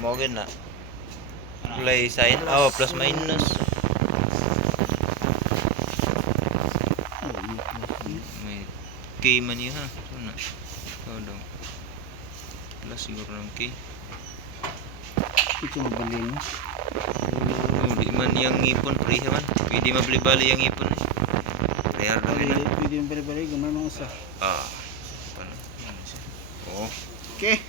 Mo gid na. Play sign. Oh, plus minus. May key man yun ha. Ano? Oh, dong. Plus siguro ng key. Ito mabalin. Oh, di man yung ngipon. Preha man. Pwede mabali-bali yung ngipon eh. Prehar lang yun ha. Pwede yung bali-bali. Gamay mga usa. Paano? Oh. Okay.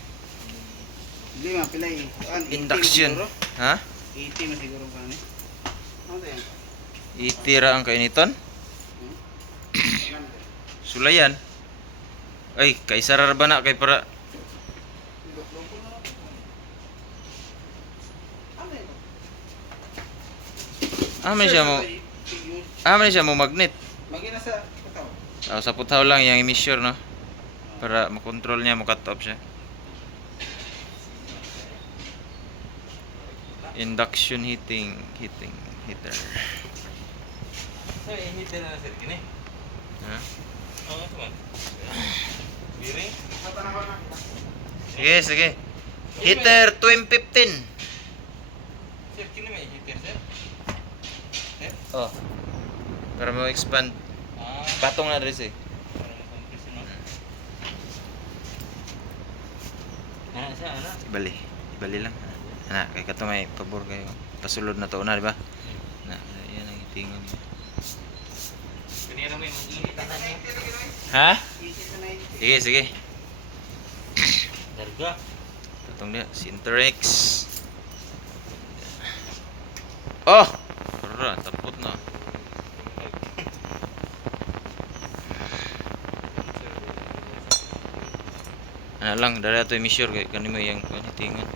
Hindi nga pila eh. Induction. Ha? 80 na siguro pa ni. Ano tayo? Itira ang kainiton? Sulayan. Ay, kay sarar ba na kay para man siya mo magnet. Magina sa putaw. Sa putaw lang yung emission no. Para makontrol niya, mo cut off siya. Induction heater. So, heater na sir kini. Ha? Oo, man. Biring. Sige. Heater 2015. Sir kini may heater sir. Oh. Para mo expand. Patong na rin eh. Para ma-compress no. Ana. Ibali lang. Ana, kay kato may pabor kayo. Pasulod na to na, di ba? Na, yan ang itingon niya. Kanina may mag-init na niya. Ha? Sige. Darga. Tutong dia, Sinterex. Oh! Pura, tapot na. Ano lang, dara ito yung measure kay kanimo yung panitingan.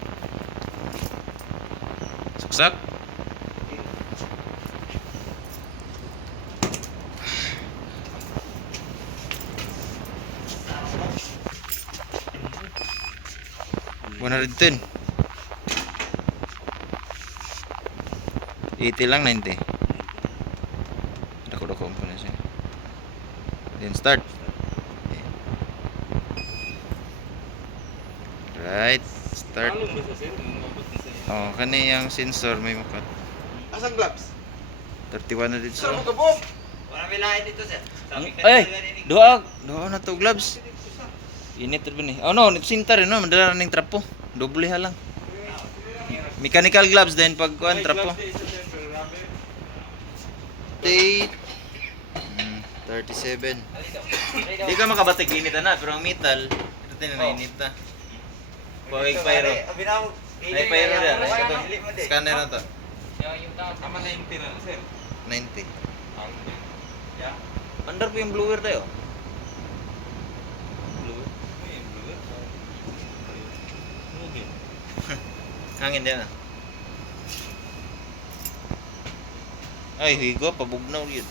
Saksak. $110. 80 lang 90. Dako ko na siya. Then start. Right, start. Alon ba sa sir? Umabot na sir. Oh, kani yung sensor may mukat. Asang gloves? 31 na dito. Sa mo kabom. Wala may lain dito sir. Ay, doa na to gloves. Init rin ni. Oh no, sinta rin no, madala ning trapo. Doble ha lang. Mechanical gloves din pag kuan trapo. Date 37. Di ka makabatik init na, pero ang metal ito din na init na. Pawig pyro. Ay pyro dia. Scanner na to. Yung tama 90 na sir. 90. Ya. Under po yung blower tayo. Blue. May blue. Mungkin. Hangin din na. Ay, higo, pabugnaw yun.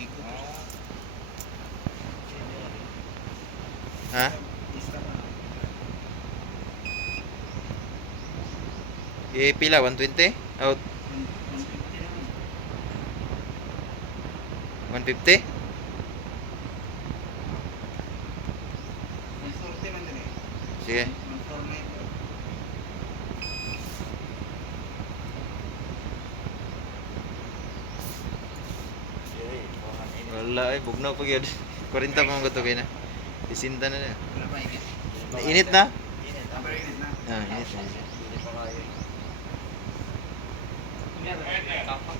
Higo. Ha? Pila, 120? Out. 150? Sige. Wala bugnaw pa gyud. 40 pa mga to kay na. Isinta na na. Init na? Init na. Ini ada kapak.